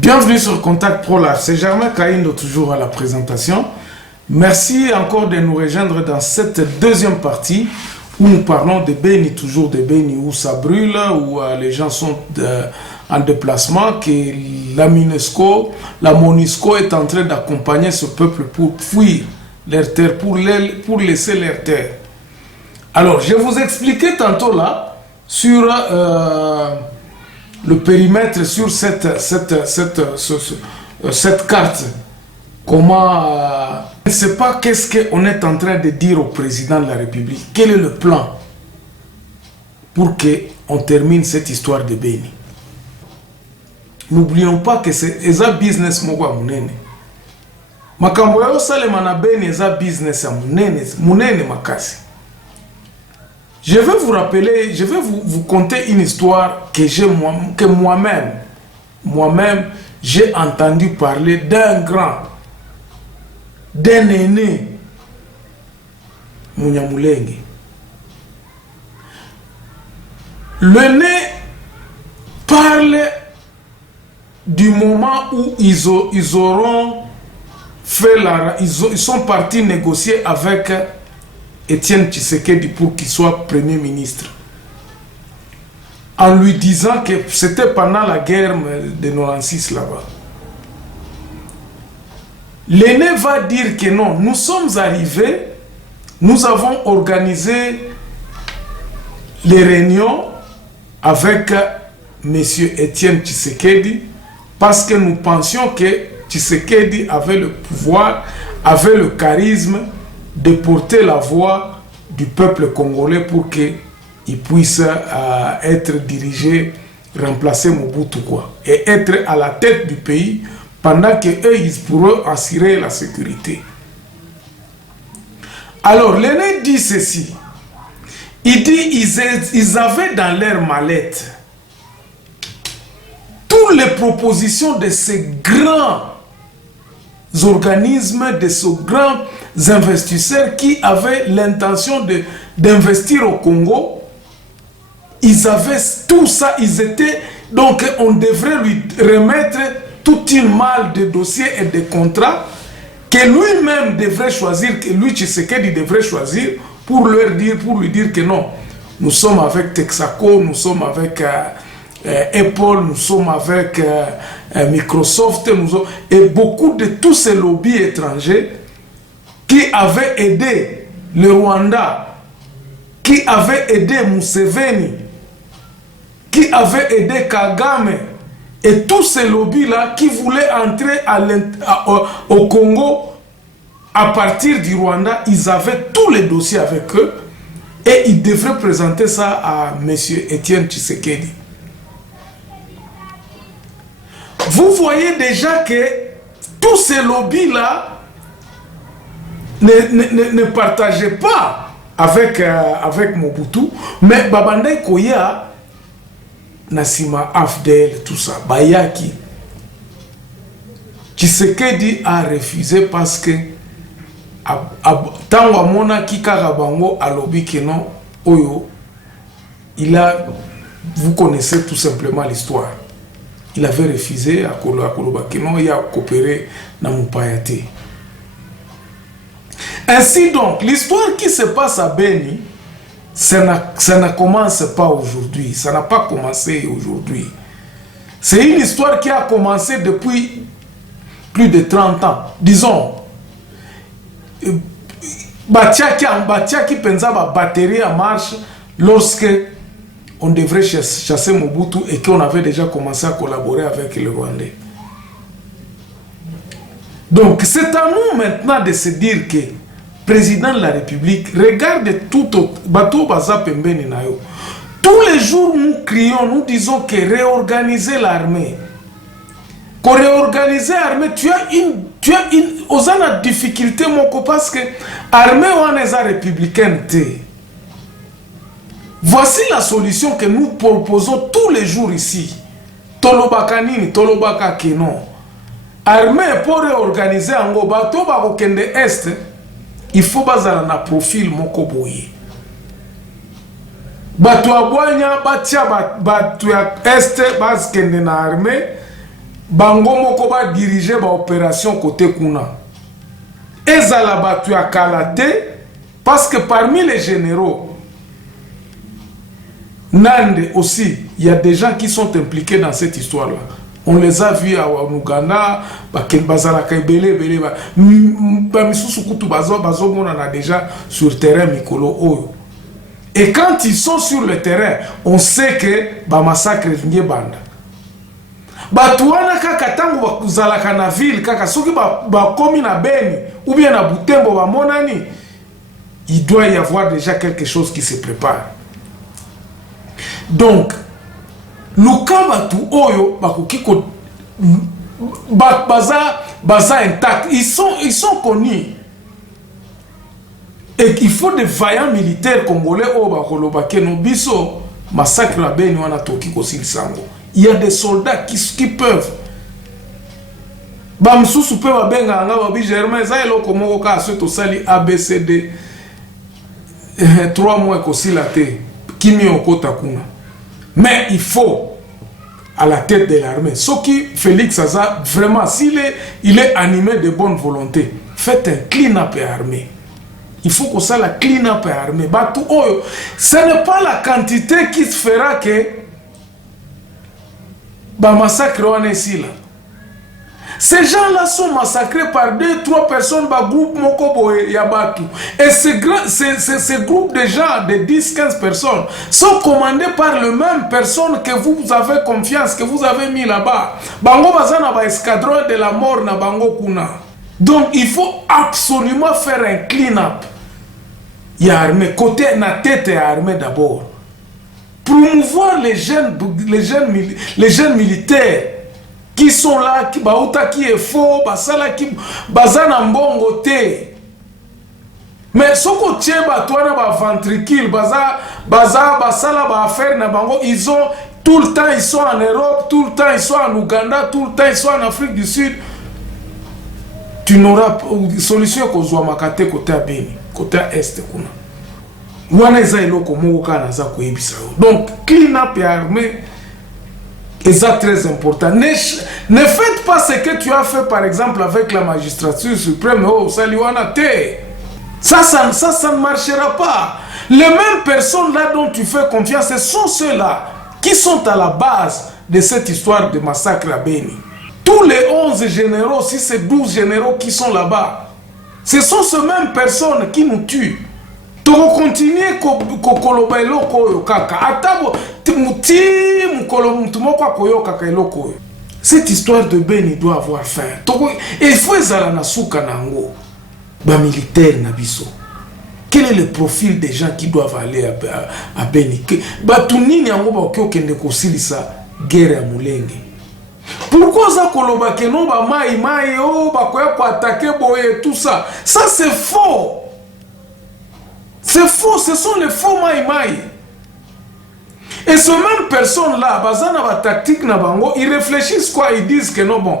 Bienvenue sur Contact Pro Live, c'est Germain Kaindo toujours à la présentation. Merci encore de nous rejoindre dans cette deuxième partie où nous parlons de Beni, toujours de Beni, où ça brûle, où les gens sont en déplacement, que la MINUSCO, la MONUSCO est en train d'accompagner ce peuple pour fuir leur terre, pour laisser leur terre. Alors, je vous expliquais tantôt là, sur le périmètre, sur cette carte, comment... je ne sais pas qu'est-ce qu'on est en train de dire au président de la République. Quel est le plan pour qu'on termine cette histoire de Beni? N'oublions pas que c'est un business moko munene. Makambo ya osalema na Beni eza business ya munene makasi. Je vais vous rappeler, je vais vous conter une histoire que moi-même, j'ai entendu parler d'un grand, d'un aîné, Munyamulenge. L'aîné parle du moment où ils sont partis négocier avec Étienne Tshisekedi pour qu'il soit Premier ministre. En lui disant que c'était pendant la guerre de 96 là-bas. L'aîné va dire que non, nous sommes arrivés, nous avons organisé les réunions avec M. Étienne Tshisekedi parce que nous pensions que Tshisekedi avait le pouvoir, avait le charisme de porter la voix du peuple congolais pour qu'il puisse être dirigé, remplacer Mobutu quoi, et être à la tête du pays pendant qu'eux, ils pourront assurer la sécurité. Alors, l'aîné dit ceci. Il dit ils avaient dans leur mallette toutes les propositions de ces grands organismes, de ces grands investisseurs qui avaient l'intention d'investir au Congo. Ils avaient tout ça, ils étaient... Donc on devrait lui remettre toute une malle de dossiers et de contrats que lui-même devrait choisir, que lui Tshisekedi devrait choisir pour lui dire que non, nous sommes avec Texaco, nous sommes avec Apple, nous sommes avec Microsoft, et beaucoup de tous ces lobbies étrangers qui avaient aidé le Rwanda, qui avaient aidé Museveni, qui avaient aidé Kagame, et tous ces lobbies-là qui voulaient entrer au Congo à partir du Rwanda, ils avaient tous les dossiers avec eux et ils devraient présenter ça à M. Étienne Tshisekedi. Vous voyez déjà que tous ces lobbies-là ne partageaient pas avec Mobutu, mais Babandai Koya, Nassima Afdel, tout ça, Bayaki, Tshisekedi a refusé parce que tant Wamona Kikarabango a lobby que non, Oyo, vous connaissez tout simplement l'histoire. Il avait refusé à Koloba que non, il a coopéré dans Moupayate. Ainsi donc, l'histoire qui se passe à Beni, ça ne commence pas aujourd'hui, ça n'a pas commencé aujourd'hui. C'est une histoire qui a commencé depuis plus de 30 ans. Disons, Batiaki pensa ba batterie en marche lorsque on devrait chasser Mobutu et qu'on avait déjà commencé à collaborer avec les Rwandais. Donc c'est à nous maintenant de se dire que président de la République, regarde tout bateau baza pembeni na yo. Tous les jours nous crions, nous disons que réorganiser l'armée, Pour réorganiser l'armée, tu as une aux ana difficulté moko parce que l'armée est républicaine. Voici la solution que nous proposons tous les jours ici. Tolobaka nini, tolobaka kenon. Armée pour réorganiser en bateau bakokende est, il faut bazala na profil moko boye. Bato abwanya batia bato ya est bazkende na armée, bango moko ba diriger ba opération côté kuna. Ezala bato ya kalate parce que parmi les généraux Nande aussi, il y a des gens qui sont impliqués dans cette histoire-là. On les a vus à Ouganda, Bazala Kaibele, on en a déjà sur le terrain Mikolo Oyo. Et quand ils sont sur le terrain, on sait que ba massacre vient banda. Batuana kaka tango bazalaka na ville kaka soki ba komi na Beni ou bien na Butembo ba monani, il doit y avoir déjà quelque chose qui se prépare. Donc, Luka batu oyo bakukiko baza intact, ils sont connus. Et il faut des vaillants militaires congolais au bakolobake no biso massacre la Beni wana toki ko silsango. Il y a des soldats qui peuvent. Bamsusu pe babenga nga babi Germain za eloko moko ka aseto sali ABCD 3 mois ko silate kimi okota kuna. Mais il faut à la tête de l'armée. Ce qui Félix Aza vraiment il est animé de bonne volonté. Faites un clean-up armé. Il faut que ça la clean-up armé. Ce n'est pas la quantité qui se fera que bah massacre on est ici là. Ces gens-là sont massacrés par 2-3 personnes, par groupe Mokobo et Yabatu. Et ces groupes de gens, de 10-15 personnes, sont commandés par les mêmes personnes que vous avez confiance, que vous avez mis là-bas. Bango Bazana va escadron de la mort na Bango Kuna. Donc il faut absolument faire un clean-up. Il y a armée, côté na tête et armée d'abord. Promouvoir les jeunes militaires qui sont là, qui est faux, basala qui bazana mbongo te. Mais ce que tient batouana ba ventricule, basala ba affaire na bango, ils ont tout le temps ils sont en Europe, tout le temps ils sont en Ouganda, tout le temps ils sont en Afrique du Sud. Tu n'auras solution que soit makate côté à Beni, côté à Est kuna. Wana eza eloko moko kana za koyebisa. Donc clean up ya armée. Et ça très important. Ne faites pas ce que tu as fait par exemple avec la magistrature suprême. Oh, Saliwana te. Ça ne marchera pas. Les mêmes personnes là dont tu fais confiance, ce sont ceux-là qui sont à la base de cette histoire de massacre à Beni. Tous les 11 généraux, si c'est 12 généraux qui sont là-bas, ce sont ces mêmes personnes qui nous tuent. Tu continuer cette histoire de Beni doit avoir fin. Il faut militaire nabiso. Quel est le profil des gens qui doivent aller à Beni? Guerre à Moulenge. Pourquoi ça koloba que non ba mai oh ba attaquer boye tout ça? Ça c'est faux. C'est faux, ce sont les faux maïmaï. Et ces mêmes personnes-là, bazana ba tactique na bango, ils réfléchissent quoi? Ils disent que non bon,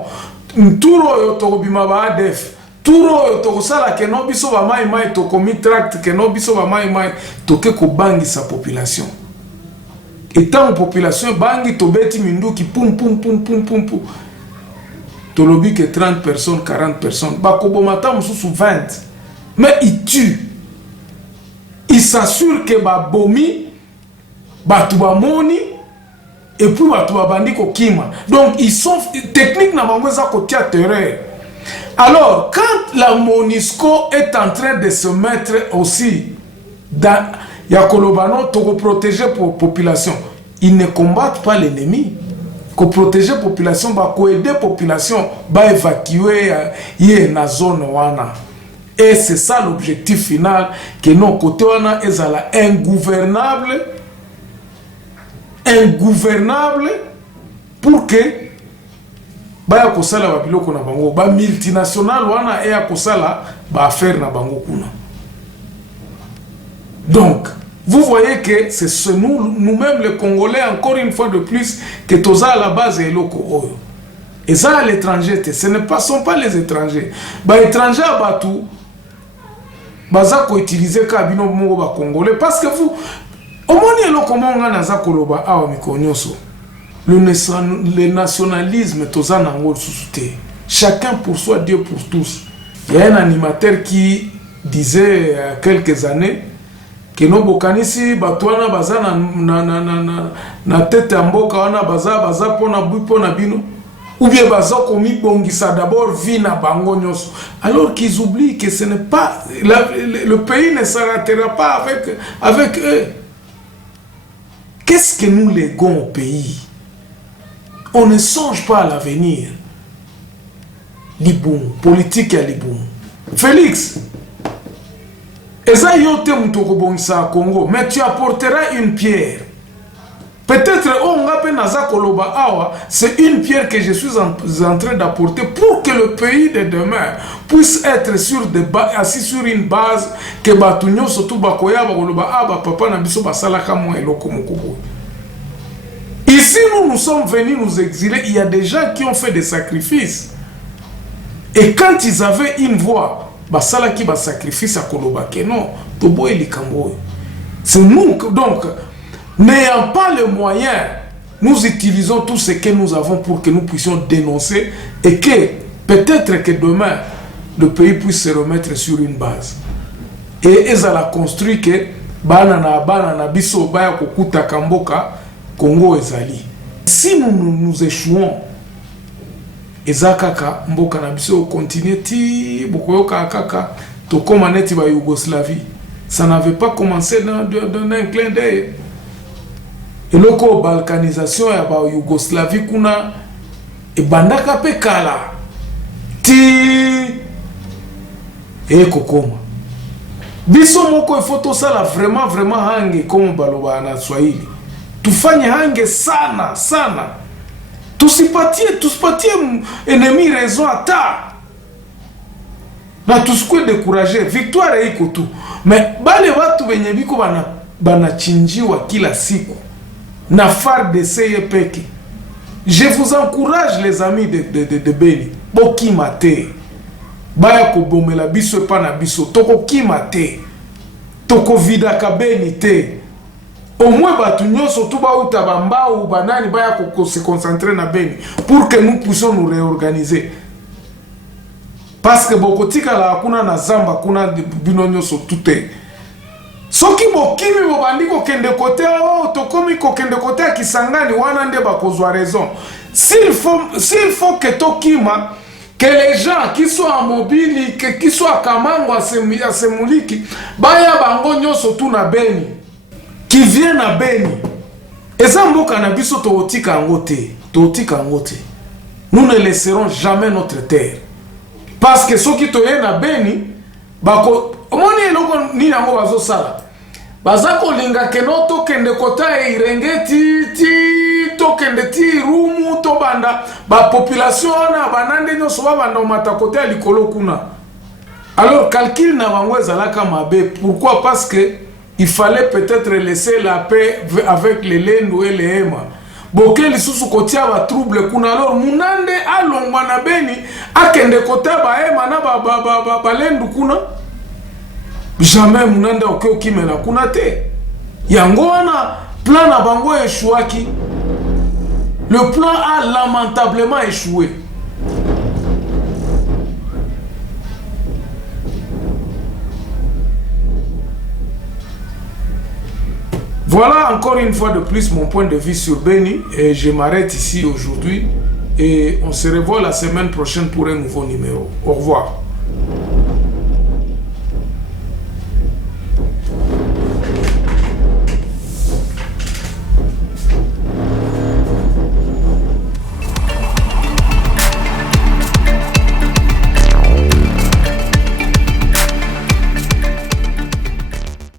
touro yo tokobima ba ADF, touro yo tokosala que non biso ba maïmaï tokomi tract que non biso ba maïmaï toke ko bangi sa population. Et tant population bangi tobeti mindu ki poum poum poum poum poum poum. Tolobi que 30 personnes, 40 personnes, ba kobomata mususu 20. Mais ils tuent. Il s'assure que ba bomi, ba tuba moni, et puis ba tuba bandi ko kima. Donc ils sont techniques na mangweza ko tia terreur. Alors quand la MONUSCO est en train de se mettre aussi dans Yakolobano pour protéger pour population, ils ne combattent pas l'ennemi. Pour protéger la population, pour aider la population, pour évacuer la zone wana. Et c'est ça l'objectif final, que nos côtés wana est ingouvernable pour que baya kosala ba biloko na bango ba multinational wana eya kosala ba affaire na bango kuna. Donc vous voyez que c'est nous-mêmes les Congolais, encore une fois de plus, que tous à la base est loco. Et ça à l'étranger, sont pas les étrangers. Les étrangers à tout, baza ko utiliser kabino mongo ba Congolais parce que vous, au moins le comment on a za koloba awa mikonyoso. Le nationalisme tous en Angola sous-souté. Chacun pour soi, Dieu pour tous. Il y a un animateur qui disait il y a quelques années que no bokanisi batwana baza na tete mboka wana baza pona bupona bino ou bien baza komi bongisa d'abord vie na bango nyonso, alors qu'ils oublient que ce n'est pas le pays ne s'arrêtera pas avec eux. Qu'est-ce que nous léguons au pays? On ne songe pas à l'avenir. Liboum, politique à Liboum. Félix, Congo, mais tu apporteras une pierre. Peut-être c'est une pierre que je suis en train d'apporter pour que le pays de demain puisse être assis sur une base que Batunyo surtout Bakoya papa na biso basala kamo eloko mokubo. Ici nous sommes venus nous exiler, il y a des gens qui ont fait des sacrifices. Et quand ils avaient une voix, basala qui va sacrifice à Koloba que non, Tobo et Likambo. C'est nous donc, n'ayant pas les moyens, nous utilisons tout ce que nous avons pour que nous puissions dénoncer et que peut-être que demain le pays puisse se remettre sur une base. Et ils ont construit que banana biso baya kokuta kamboka Congo ezali. Si nous échouons, ezakaka mboka na biso continuer ti bokoyoka kaka to comme neti ba Yougoslavie. Ça n'avait pas commencé dans un clin d'œil. Et loko balkanisation ya ba Yougoslavie kuna e bandaka pe kala ti e kokoma. Biso moko il faut to sala vraiment hange comme baloba na Swahili. Tufanye hange sana tusipatie ennemi raison ata na tusikwe décourager. Victoire iko tu, mais bale watu wenye biko banachinjiwa kila siku na FARDC peke. Je vous encourage les amis de Beni, boki mate baya ko bomela biso pa na biso toko kimate toko vida ka Beni te. Au moins, surtout ou banani se concentrer na Beni pour que nous puissions nous réorganiser. Parce que bokotika la kuna na zamba kuna binonyo so tout. Soki bokimi bobandi ko kende côté to komi ko kende côté ya Kisangani wana nde bakozwa raison. S'il faut que tokima que les gens qui sont en mobile, qui sont à Kamango à Semuliki, baya bango nyoso tout na Beni. Qui viennent à Beni. Et ça, nous ne laisserons jamais notre terre. Parce que ceux qui viennent à Beni, bako, ni nango bazo sala. Bazako linga kenoto kende kota irengeti ti to kende ti rumu to banda ba population na banande nyo so banda matakota likolo kuna. Alors calcul na bango ezalaka mabe. Pourquoi? Parce que il fallait peut-être laisser la paix avec les Lendu et les Ema. Boke lisusu kotia ba trouble kuna, alors munande alongwa na Beni akende kotia ba Ema na ba Lendu kuna. Jamais munande okimela kuna te. Yango wana plan na bango échouaki. Le plan a lamentablement échoué. Voilà encore une fois de plus mon point de vue sur Beni, et je m'arrête ici aujourd'hui et on se revoit la semaine prochaine pour un nouveau numéro. Au revoir.